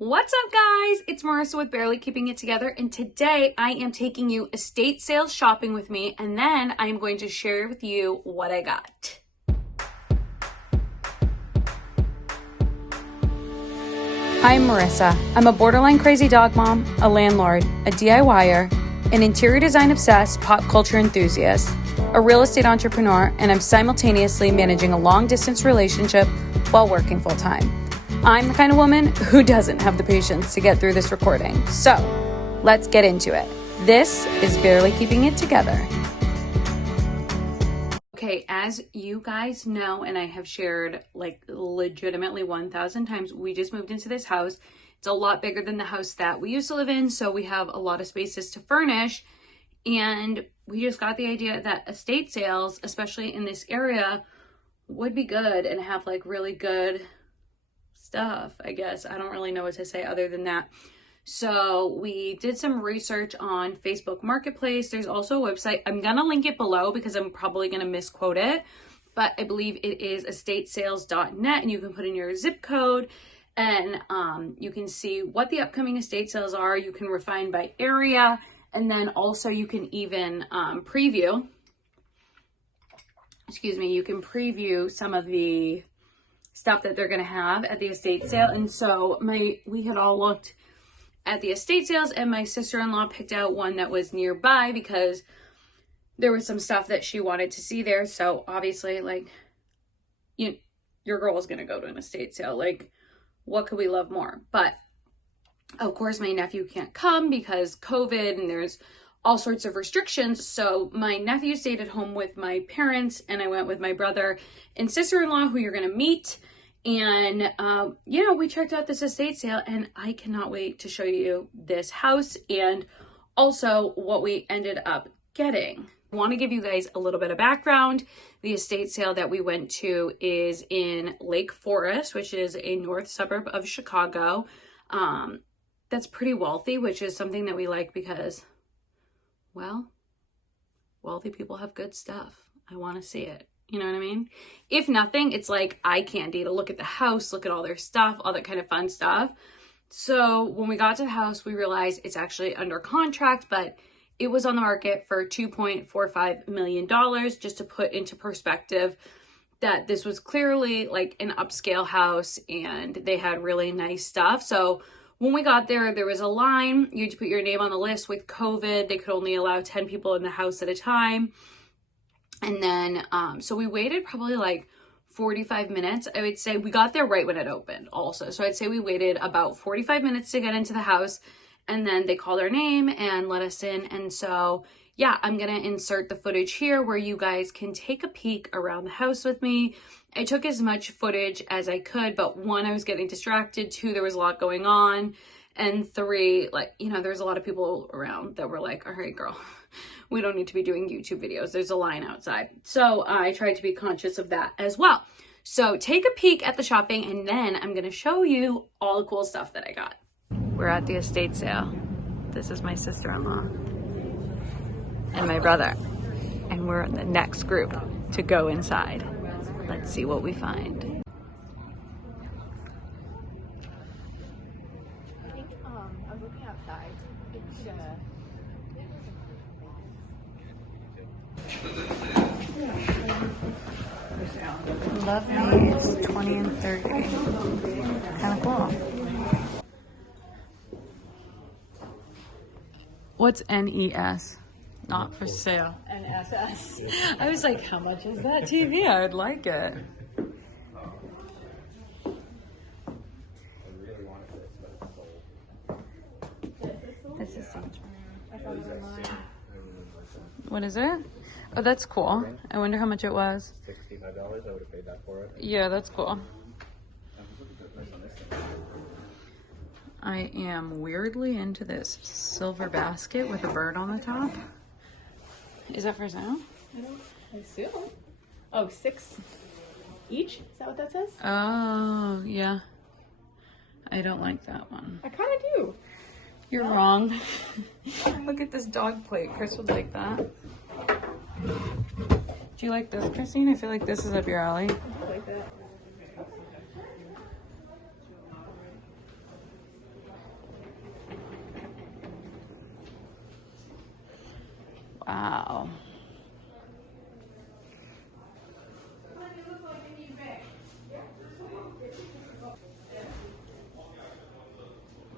What's up, guys? It's Marissa with Barely Keeping It Together, and today I am taking you estate sales shopping with me, and then I'm going to share with you what I got. I'm Marissa. I'm a borderline crazy dog mom, a landlord, a DIYer, an interior design obsessed pop culture enthusiast, a real estate entrepreneur, and I'm simultaneously managing a long distance relationship while working full time. I'm the kind of woman who doesn't have the patience to get through this recording. So let's get into it. This is Barely Keeping It Together. Okay, as you guys know, and I have shared like legitimately 1,000 times, we just moved into this house. It's a lot bigger than the house that we used to live in, so we have a lot of spaces to furnish. And we just got the idea that estate sales, especially in this area, would be good and have like really good stuff, I guess. I don't really know what to say other than that. So we did some research on Facebook Marketplace. There's also a website. I'm going to link it below because I'm probably going to misquote it, but I believe it is estatesales.net, and you can put in your zip code and you can see what the upcoming estate sales are. You can refine by area, and then also you can even preview some of the stuff that they're going to have at the estate sale. And so we had all looked at the estate sales, and my sister-in-law picked out one that was nearby because there was some stuff that she wanted to see there. So obviously, like, your girl is going to go to an estate sale. Like, what could we love more? But of course, my nephew can't come because COVID and there's all sorts of restrictions. So my nephew stayed at home with my parents, and I went with my brother and sister-in-law, who you're going to meet. And, we checked out this estate sale, and I cannot wait to show you this house and also what we ended up getting. I want to give you guys a little bit of background. The estate sale that we went to is in Lake Forest, which is a north suburb of Chicago. That's pretty wealthy, which is something that we like because, well, wealthy people have good stuff. I want to see it. You know what I mean? If nothing, it's like eye candy to look at the house, look at all their stuff, all that kind of fun stuff. So when we got to the house, we realized it's actually under contract, but it was on the market for $2.45 million, just to put into perspective that this was clearly like an upscale house and they had really nice stuff. So when we got there, there was a line. You had to put your name on the list. With COVID, they could only allow 10 people in the house at a time. And then, so we waited probably like 45 minutes. I would say we got there right when it opened also. So I'd say we waited about 45 minutes to get into the house, and then they called our name and let us in. And so, yeah, I'm going to insert the footage here where you guys can take a peek around the house with me. I took as much footage as I could, but one, I was getting distracted. Two, there was a lot going on. And three, like, there's a lot of people around that were like, all right, girl, we don't need to be doing YouTube videos. There's a line outside. So I tried to be conscious of that as well. So take a peek at the shopping, and then I'm going to show you all the cool stuff that I got. We're at the estate sale. This is my sister-in-law and my brother. And we're in the next group to go inside. Let's see what we find. I was looking outside. Love these, 20 and 30. Kind of cool. What's NES? Not for sale. NSS. I was like, how much is that TV? I would like it. This is so much. What is it? Oh, that's cool. I wonder how much it was. $65, I would have paid that for it. Yeah, that's cool. I am weirdly into this silver basket with a bird on the top. Is that for sale? I assume. Oh, 6 each? Is that what that says? Oh, yeah. I don't like that one. I kind of do. You're wrong. Look at this dog plate. Chris would like that. Do you like this, Christine? I feel like this is up your alley. I like that. Wow.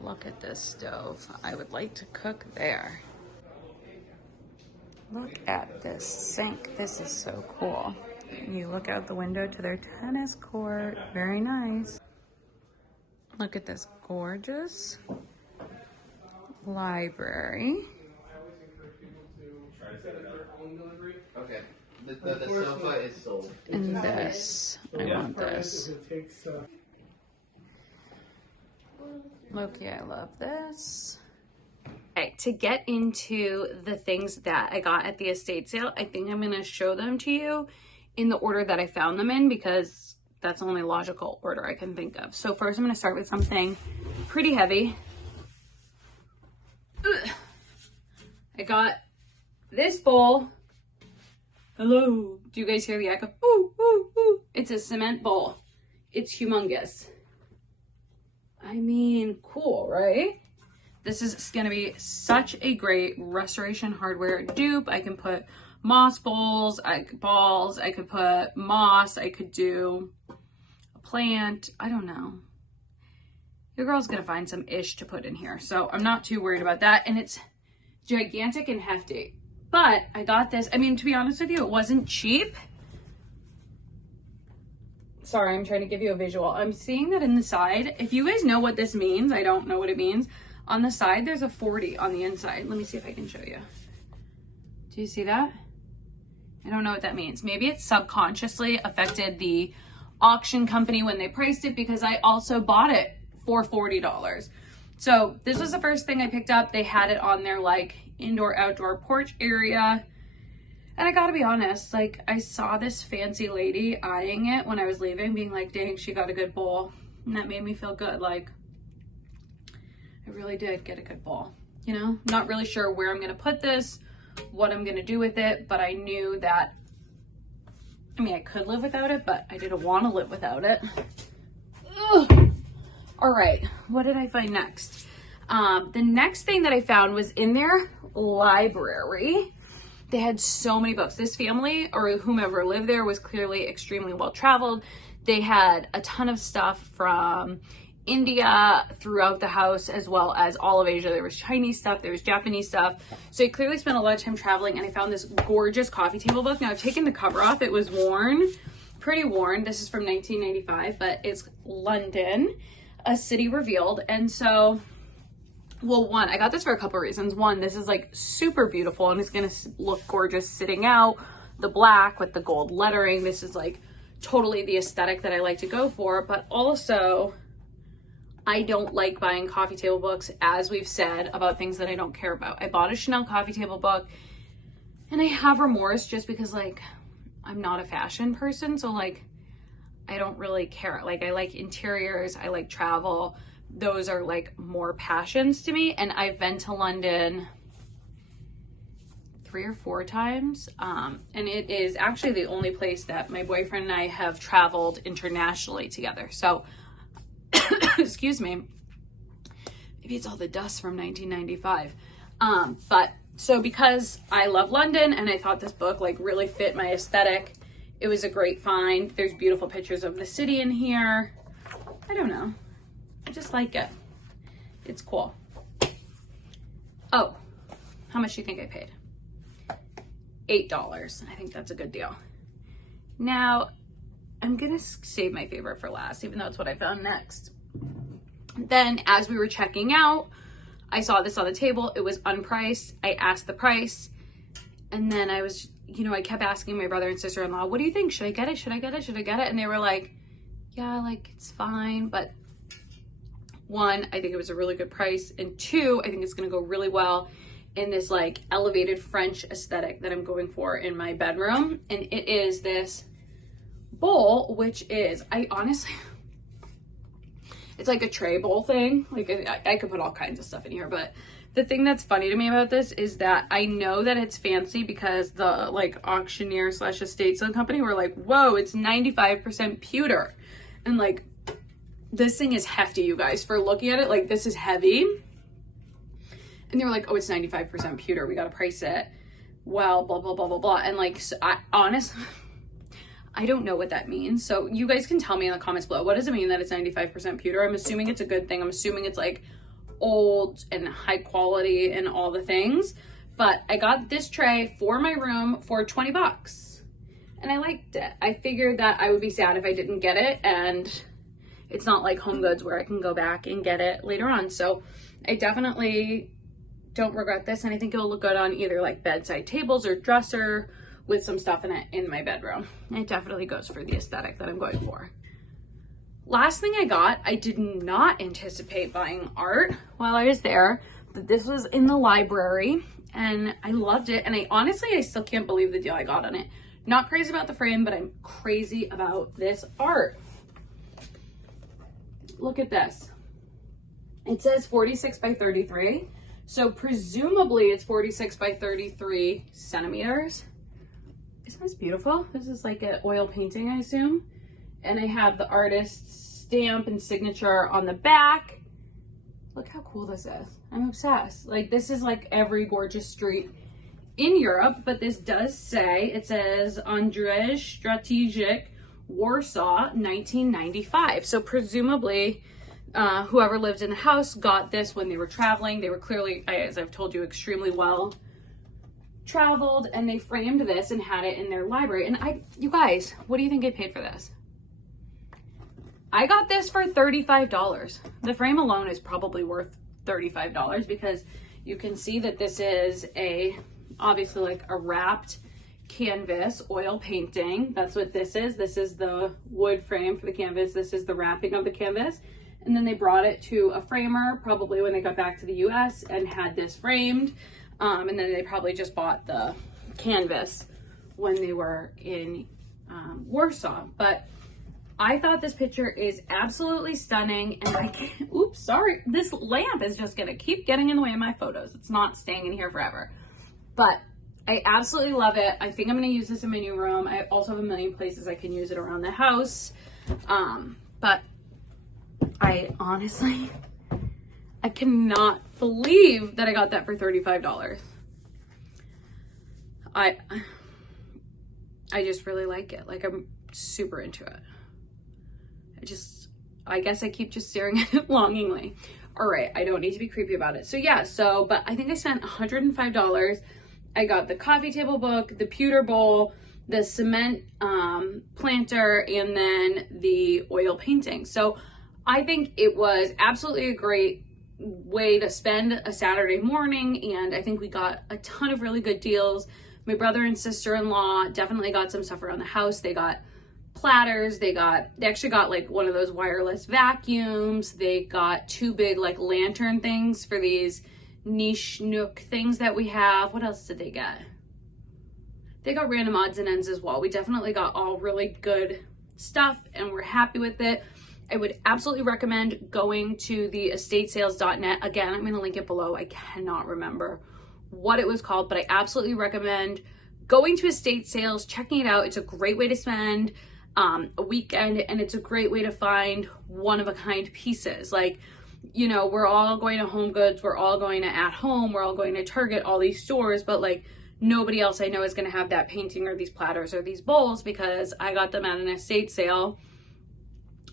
Look at this stove. I would like to cook there. Look at this sink. This is so cool. You look out the window to their tennis court. Very nice. Look at this gorgeous library. Okay. The sofa is sold. And this. I want this. Loki, I love this. Okay, to get into the things that I got at the estate sale, I think I'm going to show them to you in the order that I found them in, because that's the only logical order I can think of. So first I'm going to start with something pretty heavy. Ugh. I got this bowl. Hello. Do you guys hear the echo? Ooh, ooh, ooh. It's a cement bowl. It's humongous. I mean, cool, right? This is going to be such a great restoration hardware dupe. I can put moss balls, I could put moss, I could do a plant. I don't know. Your girl's going to find some ish to put in here. So I'm not too worried about that. And it's gigantic and hefty. But I got this. I mean, to be honest with you, it wasn't cheap. Sorry, I'm trying to give you a visual. I'm seeing that in the side. If you guys know what this means, I don't know what it means. On the side, there's a 40 on the inside. Let me see if I can show you. Do you see that? I don't know what that means. Maybe it subconsciously affected the auction company when they priced it, because I also bought it for $40. So this was the first thing I picked up. They had it on their like indoor outdoor porch area. And I gotta be honest, like I saw this fancy lady eyeing it when I was leaving, being like, dang, she got a good bowl. And that made me feel good. Like I really did get a good bowl, you know? Not really sure where I'm gonna put this, what I'm gonna do with it, but I knew that, I mean, I could live without it, but I didn't want to live without it. Ugh. All right, what did I find next? The next thing that I found was in their library. They had so many books. This family, or whomever lived there, was clearly extremely well traveled. They had a ton of stuff from India throughout the house, as well as all of Asia. There was Chinese stuff, there was Japanese stuff. So they clearly spent a lot of time traveling, and I found this gorgeous coffee table book. Now I've taken the cover off. It was worn, pretty worn. This is from 1995, but it's London, a city revealed. And so, well, one, I got this for a couple of reasons. One, this is like super beautiful and it's gonna look gorgeous sitting out. The black with the gold lettering. This is like totally the aesthetic that I like to go for. But also, I don't like buying coffee table books, as we've said, about things that I don't care about. I bought a Chanel coffee table book and I have remorse just because like I'm not a fashion person. So like I don't really care. Like I like interiors, I like travel. Those are like more passions to me. And I've been to London 3 or 4 times. And it is actually the only place that my boyfriend and I have traveled internationally together. So, excuse me, maybe it's all the dust from 1995. But so because I love London and I thought this book like really fit my aesthetic, it was a great find. There's beautiful pictures of the city in here. I don't know. I just like it. It's cool. Oh, how much do you think I paid? $8. I think that's a good deal. Now, I'm gonna save my favorite for last, even though it's what I found next. Then, as we were checking out, I saw this on the table. It was unpriced. I asked the price, and then I was, you know, I kept asking my brother and sister-in-law, what do you think? Should I get it? Should I get it? Should I get it? And they were like, yeah, like, it's fine, but one, I think it was a really good price, and two, I think it's gonna go really well in this like elevated French aesthetic that I'm going for in my bedroom. And it is this bowl, which is, I honestly, it's like a tray bowl thing. Like I could put all kinds of stuff in here, but the thing that's funny to me about this is that I know that it's fancy because the like auctioneer / estate sale company were like, whoa, it's 95% pewter. And like, this thing is hefty, you guys. For looking at it, like this is heavy. And they were like, oh, it's 95% pewter. We got to price it well, blah, blah, blah, blah, blah. And like, so honestly, I don't know what that means. So you guys can tell me in the comments below, what does it mean that it's 95% pewter? I'm assuming it's a good thing. I'm assuming it's like old and high quality and all the things. But I got this tray for my room for 20 bucks and I liked it. I figured that I would be sad if I didn't get it, and it's not like HomeGoods where I can go back and get it later on. So I definitely don't regret this, and I think it'll look good on either like bedside tables or dresser with some stuff in it in my bedroom. It definitely goes for the aesthetic that I'm going for. Last thing I got, I did not anticipate buying art while I was there, but this was in the library and I loved it. And I still can't believe the deal I got on it. Not crazy about the frame, but I'm crazy about this art. Look at this. It says 46 by 33. So presumably it's 46 by 33 centimeters. Isn't this beautiful? This is like an oil painting, I assume. And I have the artist's stamp and signature on the back. Look how cool this is. I'm obsessed. Like, this is like every gorgeous street in Europe, but this does say, it says Andrzej Strategic, Warsaw, 1995. So presumably whoever lived in the house got this when they were traveling. They were clearly, as I've told you, extremely well traveled, and they framed this and had it in their library. And you guys, what do you think I paid for this? I got this for $35. The frame alone is probably worth $35 because you can see that this is obviously like a wrapped canvas oil painting. That's what this is. This is the wood frame for the canvas. This is the wrapping of the canvas. And then they brought it to a framer probably when they got back to the US and had this framed. And then they probably just bought the canvas when they were in Warsaw. But I thought this picture is absolutely stunning, and I can't, oops, sorry. This lamp is just gonna keep getting in the way of my photos. It's not staying in here forever. But I absolutely love it. I think I'm gonna use this in my new room. I also have a million places I can use it around the house. But I honestly, I cannot believe that I got that for $35. I just really like it. Like, I'm super into it. I guess I keep just staring at it longingly. All right, I don't need to be creepy about it. So yeah, but I think I spent $105. I got the coffee table book, the pewter bowl, the cement planter, and then the oil painting. So I think it was absolutely a great way to spend a Saturday morning, and I think we got a ton of really good deals. My brother and sister-in-law definitely got some stuff around the house. They got platters, they actually got like one of those wireless vacuums. They got two big like lantern things for these niche nook things that we have. What else did they get? They got random odds and ends as well. We definitely got all really good stuff and we're happy with it. I would absolutely recommend going to the estatesales.net. Again, I'm going to link it below. I cannot remember what it was called, but I absolutely recommend going to estate sales, checking it out. It's a great way to spend a weekend, and it's a great way to find one-of-a-kind pieces. Like, you know, we're all going to HomeGoods, we're all going to At Home, we're all going to Target, all these stores, but like nobody else I know is going to have that painting or these platters or these bowls because I got them at an estate sale,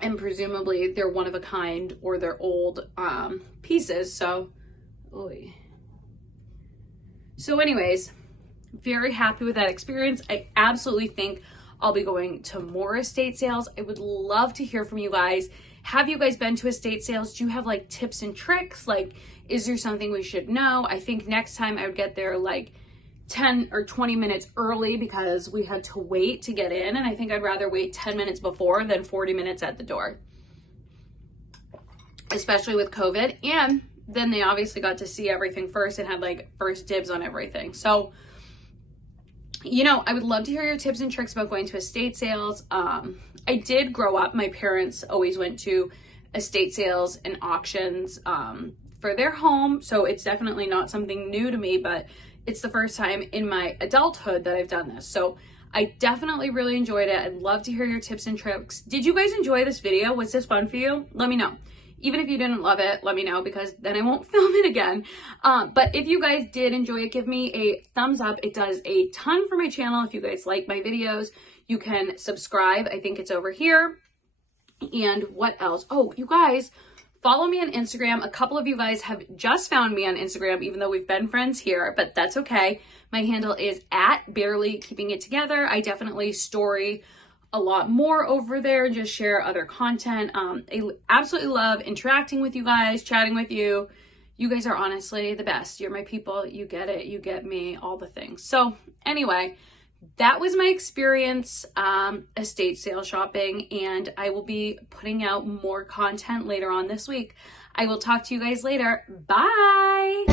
and presumably they're one of a kind or they're old pieces. So anyways, very happy with that experience. I absolutely think I'll be going to more estate sales. I would love to hear from you guys. Have you guys been to estate sales? Do you have like tips and tricks? Like, is there something we should know? I think next time I would get there like 10 or 20 minutes early because we had to wait to get in. And I think I'd rather wait 10 minutes before than 40 minutes at the door, especially with COVID. And then they obviously got to see everything first and had like first dibs on everything. So, you know, I would love to hear your tips and tricks about going to estate sales. I did grow up, my parents always went to estate sales and auctions for their home. So it's definitely not something new to me, but it's the first time in my adulthood that I've done this. So I definitely really enjoyed it. I'd love to hear your tips and tricks. Did you guys enjoy this video? Was this fun for you? Let me know. Even if you didn't love it, let me know, because then I won't film it again. But if you guys did enjoy it, give me a thumbs up. It does a ton for my channel. If you guys like my videos, you can subscribe. I think it's over here. And what else? Oh, you guys, follow me on Instagram. A couple of you guys have just found me on Instagram, even though we've been friends here, but that's okay. My handle is @barelykeepingittogether. I definitely story a lot more over there, just share other content. I absolutely love interacting with you guys, chatting with you. You guys are honestly the best. You're my people. You get it. You get me, all the things. So anyway, that was my experience estate sale shopping, and I will be putting out more content later on this week. I will talk to you guys later. Bye.